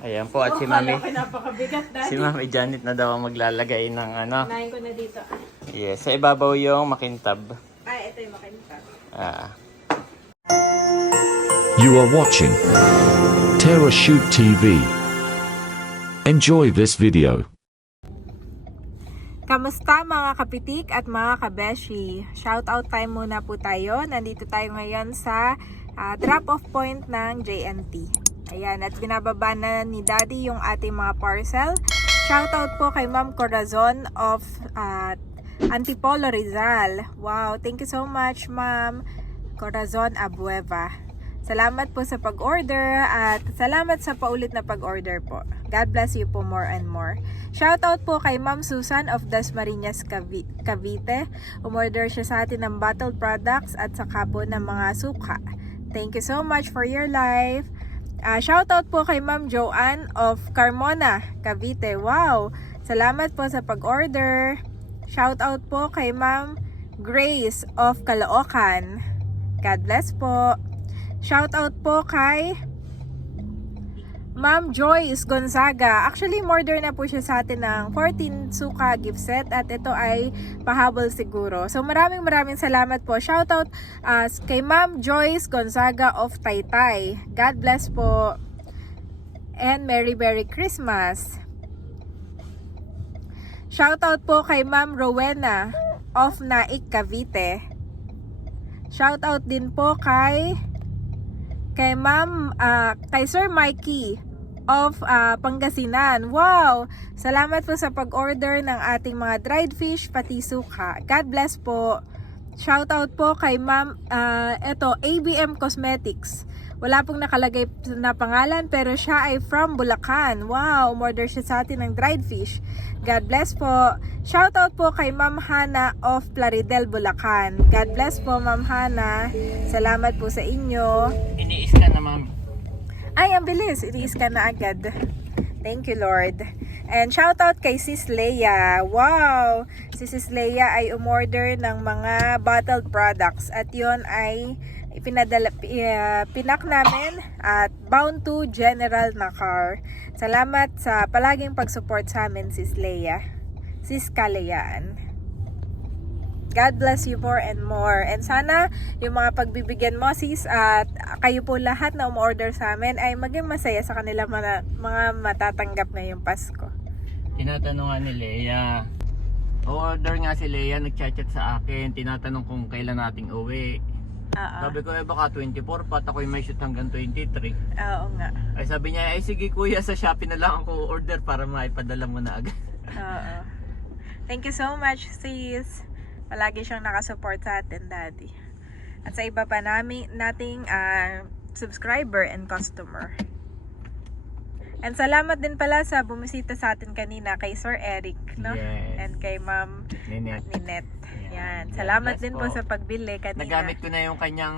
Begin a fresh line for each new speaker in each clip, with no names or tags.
Ayan po at si Mami, si Mami Janet na daw ang maglalagay ng ano.
Unahin ko na dito.
Yes, sa ibabaw yung makintab.
Ay, ito yung makinta.
Ah.
You are watching Terra Shoot TV. Enjoy this video.
Kamusta mga kapitik at mga kabeshi? Shoutout time muna po tayo. Nandito tayo ngayon sa ah, drop-off point ng JNT. Ayan, at binababa na ni Daddy yung ating mga parcel. Shoutout po kay Ma'am Corazon of ah, Antipolo Rizal. Wow, thank you so much Ma'am Corazon Abueva. Salamat po sa pag-order at salamat sa paulit na pag-order po. God bless you po more and more. Shoutout po kay Ma'am Susan of Dasmariñas Cavi- Cavite. Umorder siya sa atin ng bottled products at saka po ng mga suka. Thank you so much for your life. Ah, shoutout po kay Ma'am Joanne of Carmona, Cavite. Wow! Salamat po sa pag-order. Shoutout po kay Ma'am Grace of Caloocan. God bless po. Shoutout po kay Ma'am Joyce Gonzaga. Actually, order na po siya sa atin ng 14 suka gift set at ito ay pahabol siguro. So maraming maraming salamat po. Shoutout uh, kay Ma'am Joyce Gonzaga of Taytay. God bless po. And Merry Merry Christmas. Shoutout po kay Ma'am Rowena of Naik Cavite. Shoutout din po kay kay Ma'am ah, kay Sir Mikey of ah, Pangasinan. Wow! Salamat po sa pag-order ng ating mga dried fish pati suka. God bless po. Shoutout po kay Ma'am ah, eto ABM Cosmetics. Wala pong nakalagay na pangalan pero siya ay from Bulacan. Wow, order siya sa atin ng dried fish. God bless po. Shoutout po kay Ma'am Hana of Plaridel, Bulacan. God bless po Ma'am Hana. Salamat po sa inyo.
Iniis ka na, Mami.
Ay, ang bilis. Ka na agad. Thank you, Lord. And shoutout kay Sis Leia. Wow! Si Sis Leia ay umorder ng mga bottled products at yon ay ipinadala, pi- uh, pinak namin at bound to General Nakar. Salamat sa palaging pag-support sa amin, Sis Leia. Sis Kalayaan. God bless you more and more. And sana yung mga pagbibigyan mo sis at kayo po lahat na umorder sa amin ay maging masaya sa kanila mga, mga matatanggap ngayong Pasko.
Tinatanong ni Leia. Order nga si Leia, nagchat-chat sa akin. Tinatanong kung kailan nating uwi.
Oo.
Sabi ko, eh baka 24 pat ako'y may shoot hanggang 23.
Oo nga.
Ay sabi niya, ay sige kuya, sa Shopee na lang ako order para maipadala mo na agad.
Oo. Thank you so much sis. Palagi siyang nakasupport sa atin, Daddy. At sa iba pa namin, nating ah, subscriber and customer. And salamat din pala sa bumisita sa atin kanina kay Sir Eric, no?
Yes.
And kay Ma'am
Ninette.
Ninette.
Yan.
Yan. Salamat
bless
din po
po.
sa pagbili kanina.
Nagamit ko na yung kanyang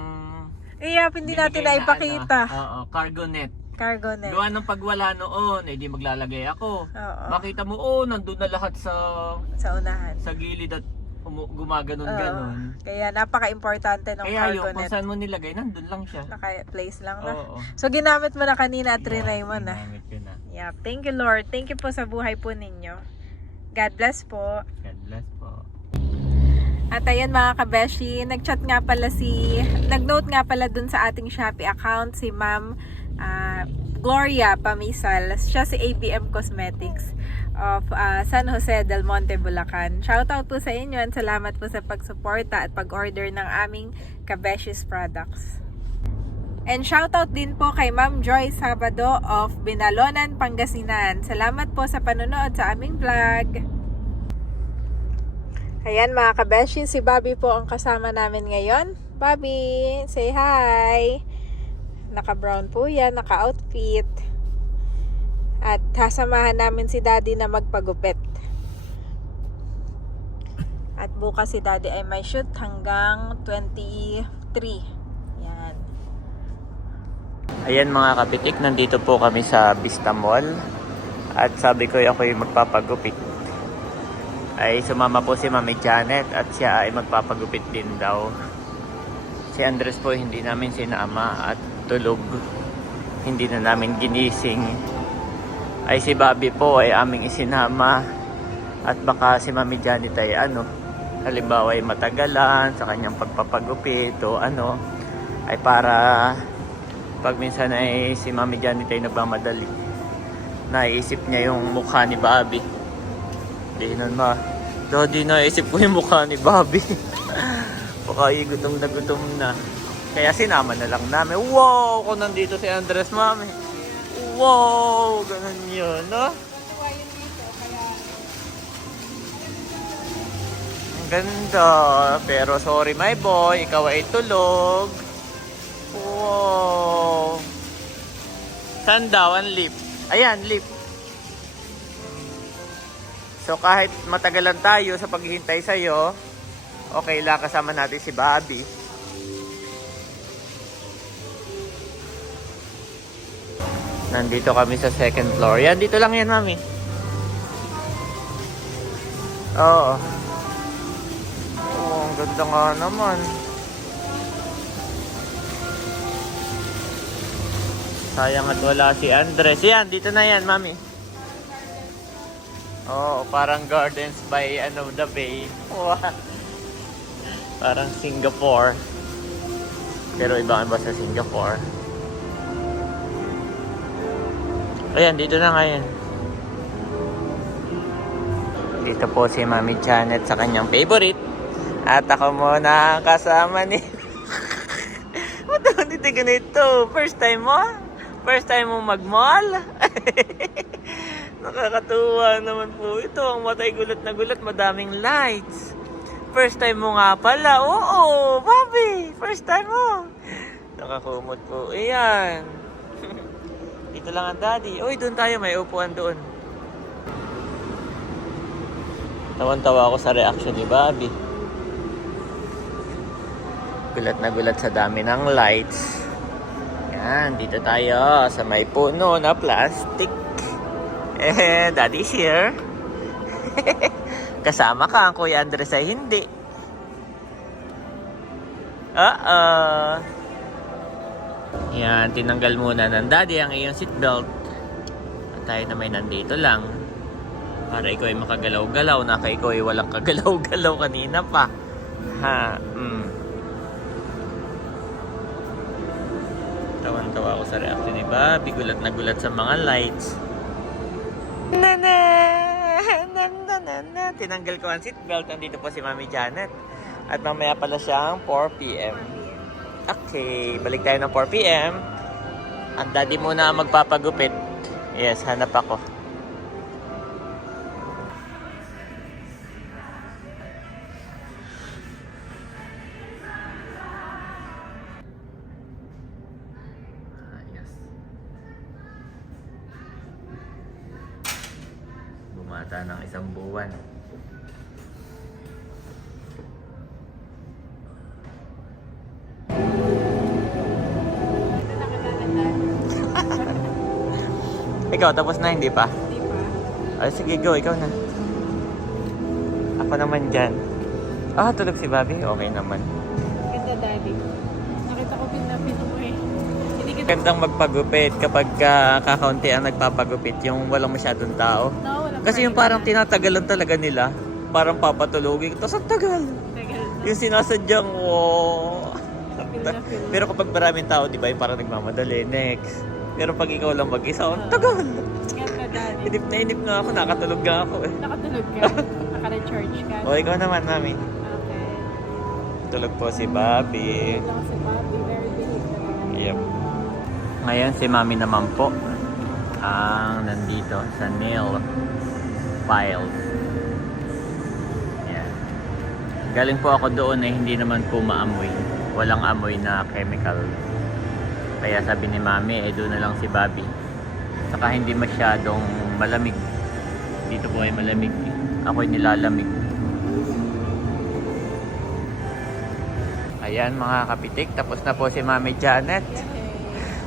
Iya, hindi natin na ipakita.
ano, oo, cargo net.
Cargo net.
Gawa ng pagwala noon, eh di maglalagay ako.
Oo.
Makita mo, oh, nandun na lahat sa
Sa unahan.
sa gilid at umu- gumaganon
Oo.
ganon.
Kaya napaka-importante ng
Kaya
cargo
yun, kung
net.
saan mo nilagay, nandun lang siya.
Naka-place lang na.
Oo.
So, ginamit mo na kanina at trinay mo na.
Ginamit ko na.
Yeah. Thank you, Lord. Thank you po sa buhay po ninyo. God bless po.
God bless po.
At ayan mga kabeshi, nag-chat nga pala si, nag-note nga pala dun sa ating Shopee account si Ma'am ah, Gloria Pamisal. Siya si ABM Cosmetics of ah, San Jose del Monte, Bulacan. Shoutout po sa inyo and salamat po sa pagsuporta at pag-order ng aming Kabeshis products. And shoutout din po kay Ma'am Joy Sabado of Binalonan, Pangasinan. Salamat po sa panonood sa aming vlog. Ayan mga kabeshi, si Bobby po ang kasama namin ngayon. Bobby, say hi! Naka-brown po yan, naka-outfit. At sasamahan namin si Daddy na magpagupit. At bukas si Daddy ay may shoot hanggang 23. Yan.
Ayan mga kapitik, nandito po kami sa Vista Mall. At sabi ko ako'y magpapagupit. Ay sumama po si Mami Janet at siya ay magpapagupit din daw. Si Andres po hindi namin sinama at tulog. Hindi na namin ginising. Ay si Bobby po ay aming isinama at baka si Mami Janet ay ano, halimbawa ay matagalan sa kanyang pagpapagupit o ano, ay para pag minsan ay si Mami Janet ay nagmamadali, naisip niya yung mukha ni Bobby. Hindi nun ma, Daddy, naisip ko yung mukha ni Bobby. baka ay gutom na gutom na. Kaya sinama na lang namin. Wow! Kung nandito si Andres, Mami. Wow! Ganun yun, no? Ang ganda. Pero sorry, my boy. Ikaw ay tulog. Wow! Saan daw ang lip? Ayan, lip. So kahit matagalan tayo sa paghihintay sa'yo, okay lang kasama natin si Bobby. Nandito kami sa second floor. Yan, dito lang yan, mami. Oo. Oo, ang ganda nga naman. Sayang at wala si Andres. Yan, dito na yan, mami. Oo, parang Gardens by ano, the Bay. Parang Singapore. Pero ibang iba sa Singapore. Ayan, dito na ngayon. Dito po si Mami Janet sa kanyang favorite. At ako muna ang kasama ni... Ba't naman dito ganito? First time mo? First time mo mag-mall? Nakakatuwa naman po ito. Ang matay gulat na gulat, madaming lights. First time mo nga pala. Oo, Bobby! First time mo. Nakakumot po. Ayan. Dito lang ang daddy. Uy, doon tayo. May upuan doon. Tawan-tawa ako sa reaction ni Bobby. Gulat na gulat sa dami ng lights. Yan, dito tayo sa may puno na plastic. Eh, daddy's here. Kasama ka, ang Kuya Andres ay hindi. Uh-oh. Yan, tinanggal muna ng daddy ang iyong seatbelt. At tayo na may nandito lang. Para ikaw ay makagalaw-galaw. Naka ikaw ay walang kagalaw-galaw kanina pa. Ha, mm. Tawan-tawa ako sa reaction ni Bobby. Gulat na gulat sa mga lights. Nana! Nana, nana. Tinanggal ko ang seatbelt. Nandito po si Mami Janet. At mamaya pala siyang 4pm. Okay, balik tayo ng 4pm. Ang daddy muna ang magpapagupit. Yes, hanap ako. Ikaw, tapos na, hindi pa?
Di ba?
Ay, sige, go. Ikaw na. Ako naman dyan. Ah, tulog si Bobby? Okay naman.
Ganda daddy. Nakita ko pinapin mo eh. Hindi kita...
Gandang magpagupit kapag ka, kakaunti ang nagpapagupit, yung walang masyadong tao.
No, wala
Kasi yung parang tinatagalan talaga nila. Parang papatulogin. Tapos ang tagal.
Tagal.
Yung sinasadyang, wow. Pero kapag maraming tao, di ba, yung parang nagmamadali. Next. Pero pag ikaw lang mag-isa, ang tagal.
Ganda daddy.
Inip na inip nga ako, nakatulog nga ako eh.
Nakatulog ka. Naka-recharge ka.
O, ikaw naman, mami.
Okay.
Tulog po si Bobby.
Ito kasi Bobby, very big.
Yep. Ngayon si Mami naman po ang nandito sa nail files. Yan. Galing po ako doon eh hindi naman po maamoy. Walang amoy na chemical. Kaya sabi ni Mami eh doon na lang si Bobby. Saka hindi masyadong malamig. Dito po ay malamig. Ako'y nilalamig. Ayan mga kapitik, tapos na po si Mami Janet.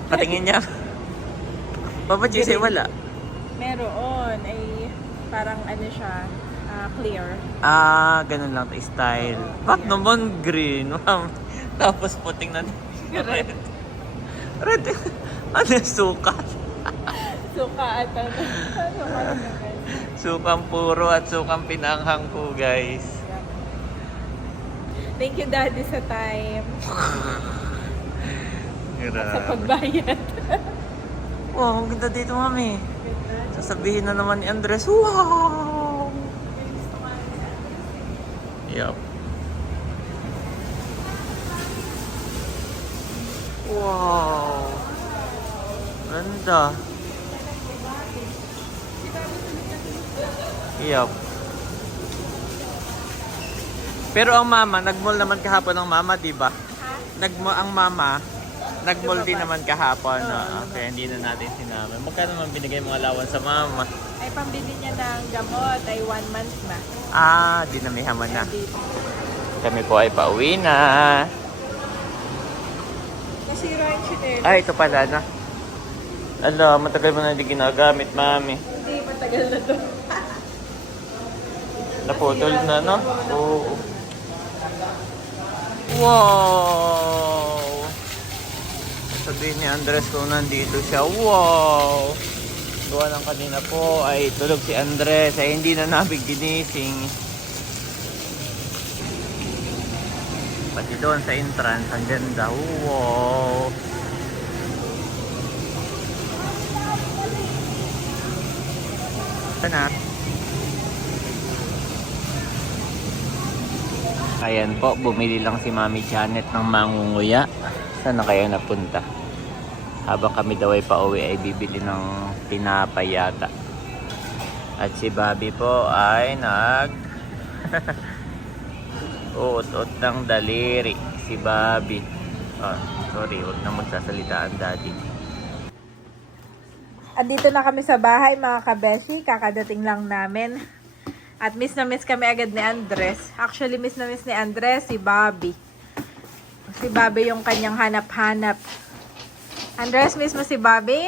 Patingin niya. Papa Jesse, wala.
Meron ay parang ano siya, ah, clear.
Ah, ganun lang style. Ba't naman green? Tapos puting na red. Red. Ano yung sukat?
Suka at ano. Suka at ano.
Sukang puro at sukang pinanghang po guys.
Thank you, Daddy, sa time. Sa
Grabe.
pagbayad.
Wow, ang ganda dito mami. Sasabihin na naman ni Andres, wow! Yup. Wow! Ganda. Yup. Pero ang mama, nag-mall naman kahapon ang mama, di ba? Nag ang mama, nag-mall din naman kahapon. no? Kaya hindi na natin sinama. Magkano naman binigay mga alawan sa mama?
Ay, pambili niya ng gamot ay one month na.
Ah, dinamihan mo na.
Dito.
Kami po ay pauwi na.
Nasira yung chinelo.
Ay, ito pala na. Ala, matagal mo na hindi ginagamit, mami.
Hindi, matagal na to.
Naputol na, no? Oo. Wow! Sabihin ni Andres kung nandito siya. Wow! Gawa ng kanina po ay tulog si Andres ay hindi na namin ginising. Pati doon sa entrance, ang ganda. Wow! Sana. Ayan po, bumili lang si Mami Janet ng mangunguya. Saan na kayo napunta? Habang kami daw ay pauwi ay bibili ng tinapay yata. At si Bobby po ay nag uot-ut ng daliri. Si Bobby. Ah, sorry, huwag na magsasalita ang daddy.
Andito na kami sa bahay mga kabeshi. Kakadating lang namin. At miss na miss kami agad ni Andres. Actually, miss na miss ni Andres si Bobby. Si Bobby yung kanyang hanap-hanap. Andres, miss mo si Bobby?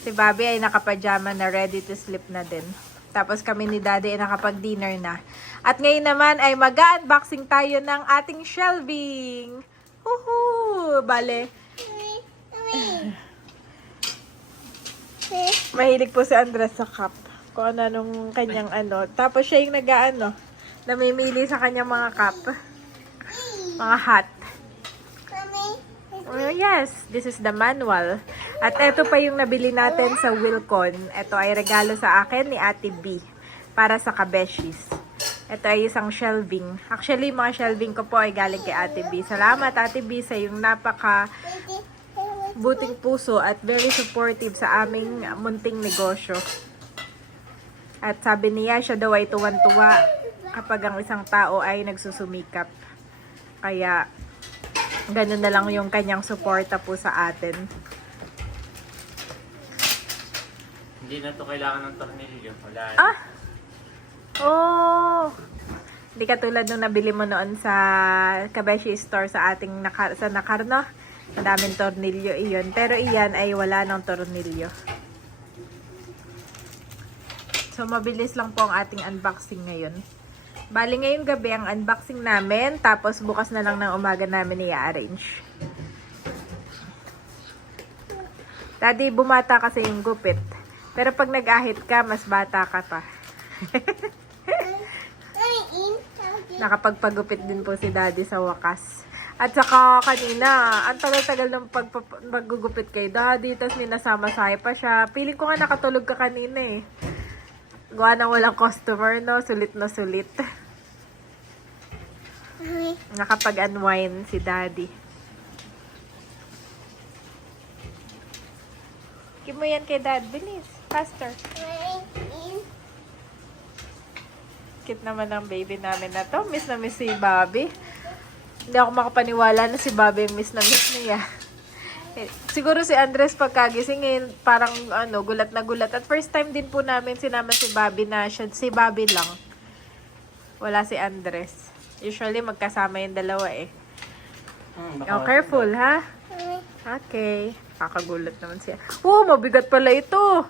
Si Bobby ay nakapajama na ready to sleep na din. Tapos kami ni Daddy ay nakapag-dinner na. At ngayon naman ay mag-unboxing tayo ng ating shelving. Woohoo! Bale, Mahilig po si Andres sa cup. Kung ano nung kanyang ano. Tapos siya yung nag-ano, namimili sa kanyang mga cup. Mga hat. Oh, yes, this is the manual. At ito pa yung nabili natin sa Wilcon. Ito ay regalo sa akin ni Ate B para sa kabeshis. Ito ay isang shelving. Actually, mga shelving ko po ay galing kay Ate B. Salamat Ate B sa yung napaka buting puso at very supportive sa aming munting negosyo. At sabi niya, siya daw ay tuwan-tuwa kapag ang isang tao ay nagsusumikap. Kaya, ganun na lang yung kanyang suporta po sa atin.
Hindi na to kailangan ng tornilyo. Wala.
Ah! Oh! Hindi katulad nung nabili mo noon sa Kabeshi store sa ating nakar sa Nakarno. Madaming tornilyo iyon. Pero iyan ay wala ng tornilyo. So, mabilis lang po ang ating unboxing ngayon. Bali ngayong gabi ang unboxing namin. Tapos bukas na lang ng umaga namin i-arrange. Daddy, bumata kasi yung gupit. Pero pag nag-ahit ka, mas bata ka pa. Nakapagpagupit din po si Daddy sa wakas. At saka kanina, ang tagal-tagal ng paggugupit kay Daddy, tapos minasama-sahe pa siya. Piling ko nga nakatulog ka kanina eh. Gawa nang walang customer, no? Sulit na sulit. Nakapag-unwind si Daddy. Give mo yan kay Dad. Bilis. Faster. Cute naman ang baby namin na to. Miss na miss si Bobby. Hindi ako makapaniwala na si Bobby miss na miss niya. Eh, siguro si Andres pagkagising eh, parang ano, gulat na gulat. At first time din po namin sinama si Bobby na siya, si Bobby lang. Wala si Andres. Usually magkasama yung dalawa eh. Oh, careful ha. Okay. Kakagulat naman siya. Oh, mabigat pala ito.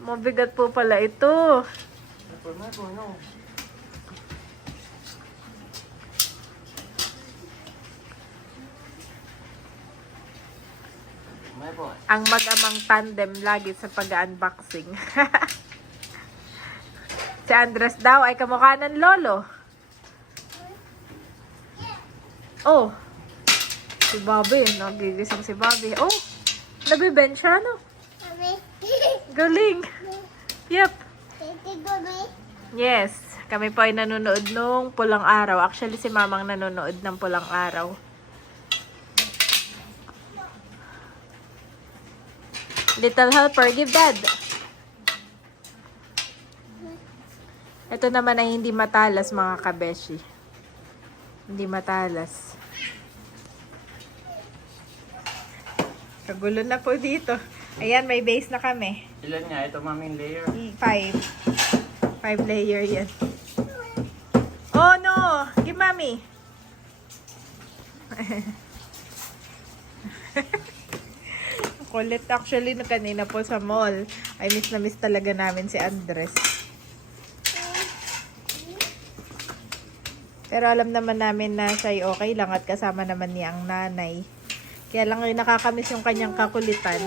Mabigat po pala ito. Ang mag-amang tandem lagi sa pag-unboxing. si Andres daw ay kamukha ng lolo. Oh, si Bobby. Nagigising si Bobby. Oh, nagbe-bench siya, no? Galing. Yep. Yes. Kami po ay nanonood nung pulang araw. Actually, si mamang nanonood ng pulang araw. Little helper, give dad. Ito naman ay hindi matalas mga kabeshi. Hindi matalas. Kagulo na po dito. Ayan, may base na kami.
Ilan nga ito, maming layer?
Five. Five layer yan. Oh no! Give mommy! Kulit actually no kanina po sa mall. I miss na miss talaga namin si Andres. Pero alam naman namin na siya'y okay lang at kasama naman niya ang nanay. Kaya lang yung nakakamiss yung kanyang kakulitan.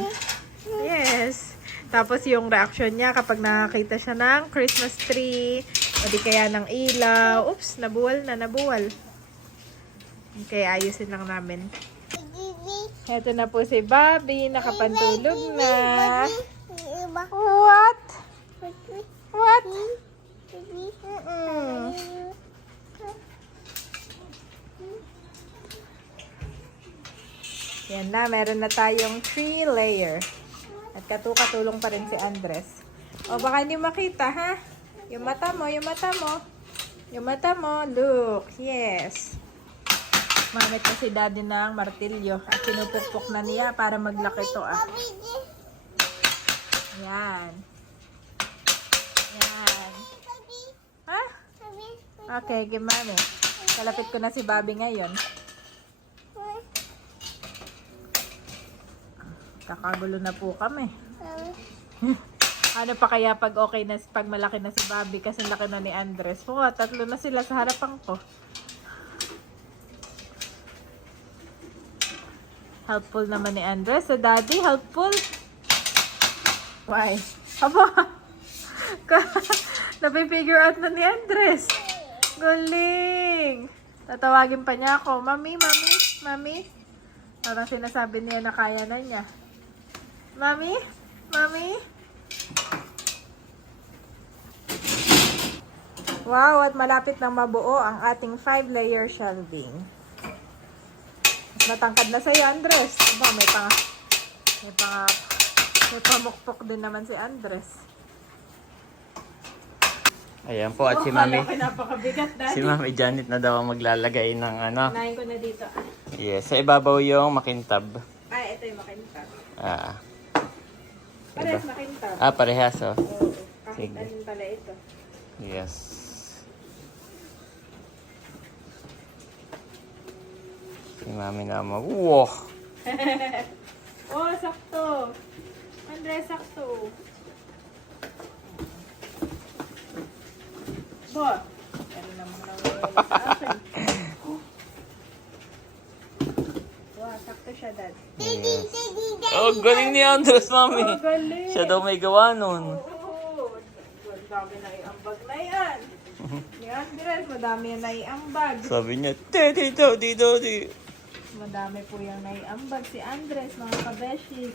Yes. Tapos yung reaction niya kapag nakakita siya ng Christmas tree o di kaya ng ilaw. Oops, nabuwal na, nabuwal. Kaya ayusin lang namin. Heto na po si Bobby, nakapantulog na. What? What? Mm-mm. Yan na, meron na tayong 3 layer. At katukatulong pa rin si Andres. O baka hindi makita ha? Yung mata mo, yung mata mo. Yung mata mo, look. Yes. Mamit na si daddy ng martilyo. At pinupukpok na niya para maglaki to ah. Yan. Yan. Ha? Okay, give mami. Kalapit ko na si Bobby ngayon. Kakagulo na po kami. Ano pa kaya pag okay na, pag malaki na si Bobby kasi laki na ni Andres. Oo, tatlo na sila sa harapan ko. Helpful naman ni Andres. Sa daddy, helpful. Why? Aba! Napifigure out na ni Andres. Galing! Tatawagin pa niya ako. Mami, mami, mami. Parang sinasabi niya na kaya na niya. Mami? Mami? Wow, at malapit nang mabuo ang ating 5-layer shelving. Mas matangkad na sa'yo, Andres. Aba, may pang... May pang... May pamukpok din naman si Andres.
Ayan po, at si mami.
Napakabigat, daddy.
Si mami Janet na daw ang maglalagay ng ano.
Unahin ko na dito.
Yes, sa ibabaw yung makintab.
Ah, ito yung makintab.
Ah,
Parehas makintab.
ah parehas oh.
Oo. Kahit
Sige.
alin pala ito.
Yes. Si mami na mag... Wow!
Oh, sakto. Andres, sakto. Bo. Ano naman na. Wow, sakto siya, dad.
Yes. Oh, galing ni Andres, mami.
Oh, galing.
Siya daw may gawa nun.
Oo. Ang dami na iambag na yan. Ni Andres, madami na iambag.
Sabi niya, Daddy, Daddy, Daddy.
Madami po yung naiambag si Andres, mga kabeshi.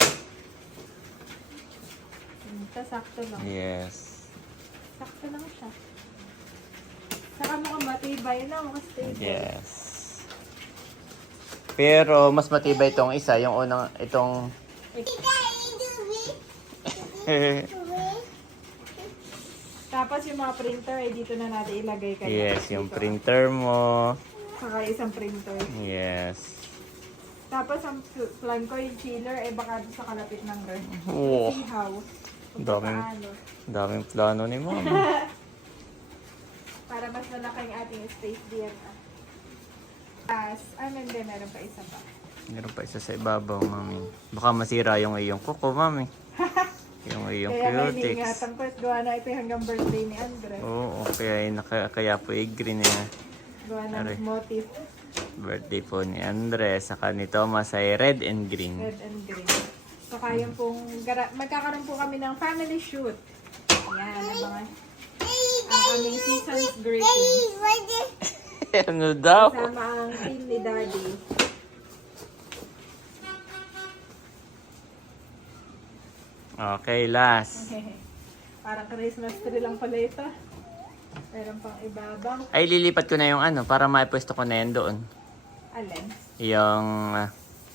Ito, sakto lang.
Yes.
Sakto lang siya. Saka mukhang matibay na, mukhang stable.
Yes. Pero mas matibay itong isa, yung unang itong
Tapos yung mga printer, eh, dito na natin ilagay kayo.
Yes, yung printer mo.
Saka isang printer.
Yes.
Tapos ang pl- plan ko, yung chiller, eh baka doon sa kalapit ng. See how. Kung
Daming-
paano.
Daming plano ni mama.
Para mas malaki ang ating space diyan. ah. As, ano hindi, meron pa isa pa.
Meron pa isa sa ibabaw, mami. Baka masira yung iyong kuko, mami. Yung iyong
Kaya may
cutics.
ingatan ko, gawa na ito hanggang birthday ni Andre.
Oo, kaya, naka, kaya po i-green niya.
Gawa
Aray.
ng motif,
Birthday po ni Andres. Saka ni Thomas ay red and green.
red and green. Saka yung pong, gara- magkakaroon po kami ng family shoot. Ayan, ang mga, ang aming season's greetings.
ano daw?
Kasama ang team ni Daddy.
Okay, last.
Parang Christmas tree lang pala ito. Meron pang ibabaw.
Ay, lilipat ko na yung ano, para maipwesto ko na yan doon.
Alin?
Yung, ah,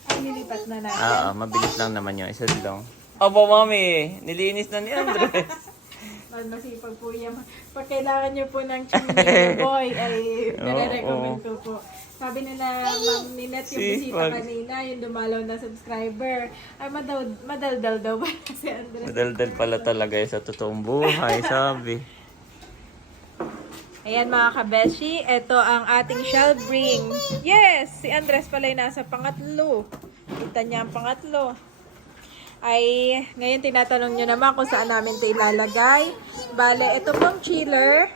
Ay, nilipat na natin.
oo, mabilis lang naman yung isa lang. Opo, mami. Nilinis na ni Andres.
Mas masipag po yan. Pag kailangan niyo po ng chimney boy, ay nire-recommend ko po. Sabi nila, Ma'am Ninette, yung bisita kanina, yung dumalaw na subscriber, ay madal, madaldal daw ba si Andres?
Madaldal pala talaga yun sa totoong buhay, sabi.
Ayan mga kabeshi, ito ang ating shell bring. Yes! Si Andres pala yung nasa pangatlo. Kita niya ang pangatlo. Ay, ngayon tinatanong niyo naman kung saan namin ito ilalagay. Bale, ito pong chiller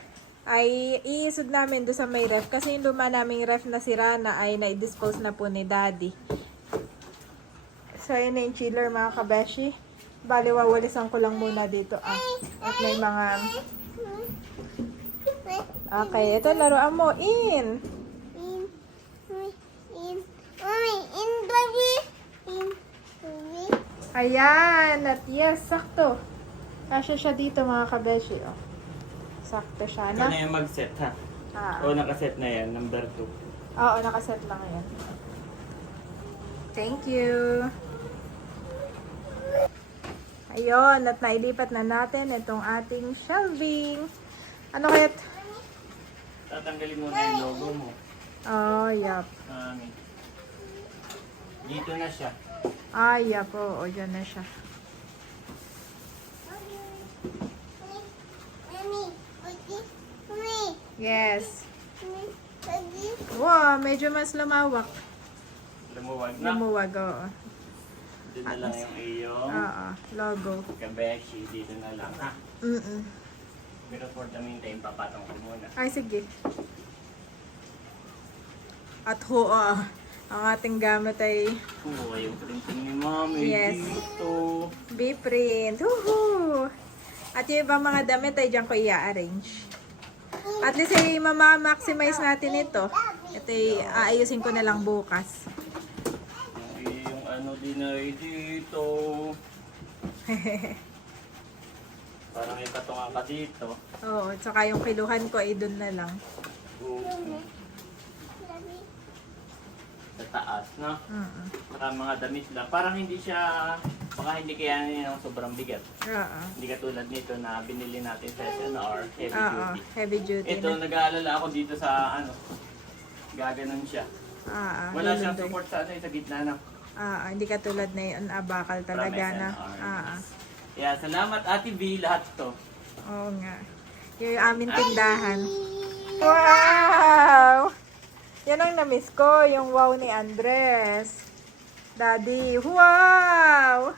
ay iisod namin doon sa may ref. Kasi yung luma naming ref na sira na ay na-dispose na po ni daddy. So, ayun na yung chiller mga kabeshi. Bale, wawalisan ko lang muna dito. Ah. At may mga Okay, ito laruan mo. In. Ayan. At yes, sakto. Kasya siya dito mga kabeshi. Oh. Sakto siya na.
Ano yung mag-set ha?
Ah.
Oo, nakaset na yan, number 2.
Oo, nakaset lang yan. Thank you. Ayun, at nailipat na natin itong ating shelving. Ano kaya?
Tatanggalin mo na yung logo mo.
Oh, yup.
Mami. Dito na siya.
Ah, yup. Oo, dyan na siya. Yes. Wow, medyo mas lumawak.
Lumuwag na.
Lumuwag, oo.
Dito na lang yung iyong
Oo, logo.
kabeshi. Dito na lang ha.
Mm-mm.
Pero for the meantime, papatong ko muna.
Ay, sige. At ho, ah, ang ating gamit ay
Oo, yung printing ni mami.
Yes.
Dito.
B-print. Woohoo! At yung ibang mga damit ay dyan ko i-arrange. At least ay mama-maximize natin ito. Ito ay aayusin ko na lang bukas.
Yung, yung ano din ay dito. Parang may patungan ka dito.
Oo, tsaka yung kiluhan ko ay dun na lang.
Sa taas, no?
Mm
Saka mga damit lang. Parang hindi siya, baka hindi kaya ng sobrang bigat.
Oo.
Hindi katulad nito na binili natin sa SNR, heavy
Oo,
duty.
heavy duty
Ito,
na.
nag-aalala ako dito sa ano, gaganon siya.
Oo,
Wala siyang support sa ano, eh, sa gitna na.
Oo, hindi katulad na yun, abakal talaga
From
na.
SNR.
Oo.
Kaya salamat Ate B, lahat to.
Oo nga. Yung aming tindahan. Wow! Yan ang na-miss ko, yung wow ni Andres. Daddy, wow!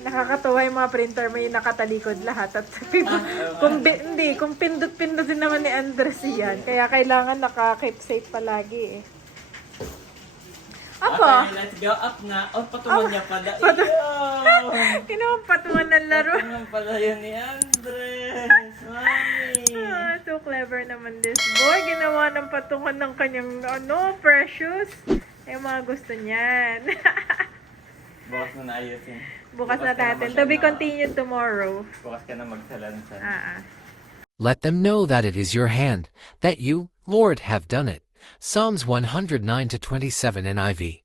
Nakakatuwa yung mga printer, may nakatalikod lahat. At kung, bi- hindi, kung pindot-pindot din naman ni Andres yan. Kaya kailangan naka-keep safe palagi eh. Apo,
Okay, let's go up na. Oh, patungan niya pala.
Patu-
Iyo!
kinumpatuan ng laro.
Patungan pala yun ni Andres. Mami.
Ah, so clever naman this boy. Ginawa ng patungan ng kanyang, ano, precious. Eh, mga gusto niyan.
Bukas na ayusin.
Bukas na
ka
natin. To be
na-
continued tomorrow.
Bukas ka na magsalansan.
Ah, ah.
Let them know that it is your hand, that you, Lord, have done it. Psalms 109 to 27 NIV.